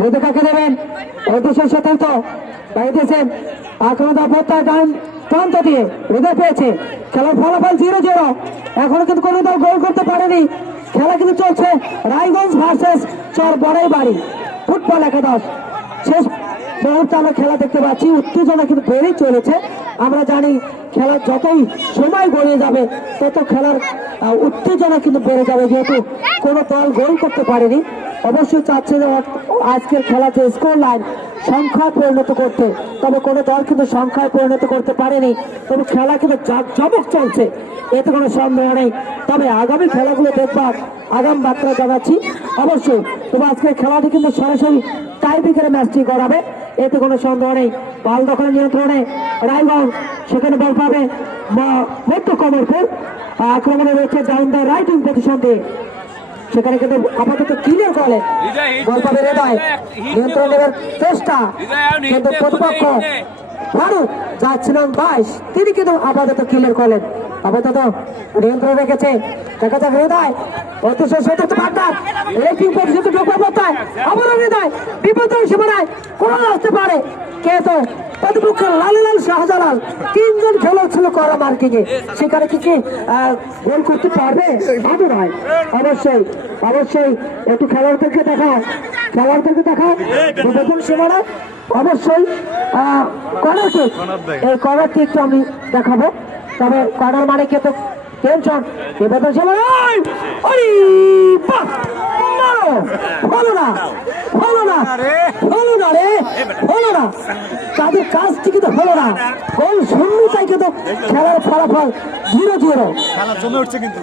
হৃদয় কাকে দেবেন দিয়ে পেয়েছে। খেলার কিন্তু কোনো গোল করতে পারেনি। খেলা কিন্তু চলছে রায়গঞ্জ ভার্সেস বাড়ি ফুটবল শেষ খেলা দেখতে পাচ্ছি। উত্তেজনা কিন্তু বেড়েই চলেছে। আমরা জানি খেলার যতই সময় গড়িয়ে যাবে, তত খেলার উত্তেজনা কিন্তু বেড়ে যাবে, যেহেতু কোনো দল গোল করতে পারেনি। অবশ্যই চাচ্ছে যে আজকের খেলা যে স্কোর লাইন সংখ্যায় পরিণত করতে। তবে কোনো দল কিন্তু সংখ্যায় পরিণত করতে পারেনি। তবে খেলা কিন্তু জমক চলছে, এতে কোনো সন্দেহ নেই। তবে আগামী খেলাগুলো দেখবার আগাম বার্তা জানাচ্ছি। অবশ্যই, তবে আজকের খেলাটি কিন্তু সরাসরি টাইপিকের ম্যাচটি গড়াবে। এতে কোনো সন্দেহ নেই। বল দখল নিয়ন্ত্রণে রায়গঞ্জ সেখানে বল পাবে মধ্য কমরপুর আক্রমণে রয়েছে ডাউন দ্য রাইটিং পজিশন দিয়ে সেখানে কিন্তু আপাতত ক্লিয়ার করে বল পাবে নিয়ন্ত্রণ নেবার চেষ্টা কিন্তু প্রতিপক্ষ যাচ্ছিলেন বাইশ তিনি কিন্তু আপাতত ক্লিয়ার করলেন। আপাতত নিয়ন্ত্রণ রেখেছে। দেখা যাক শাহজালাল, তিনজন সেখানে কি কি গোল করতে পারবে? অবশ্যই অবশ্যই একটু খেলোয়াড়দেরকে দেখাও। খেলোয়াড়দেরকে দেখাও। বিপদ সীমানায় অবশ্যই কর্নার এই কর্নারটি একটু আমি দেখাবো। তবে কড়ার মানে কে তো টেনশন। বাহ! মারো হলো না হলো না হলো না রে হলো না। তাদের কাজটি কিন্তু হলো না। গোল শূন্যতাই কিন্তু খেলার ফলাফল জিরো জিরো। খেলা জমে উঠছে কিন্তু।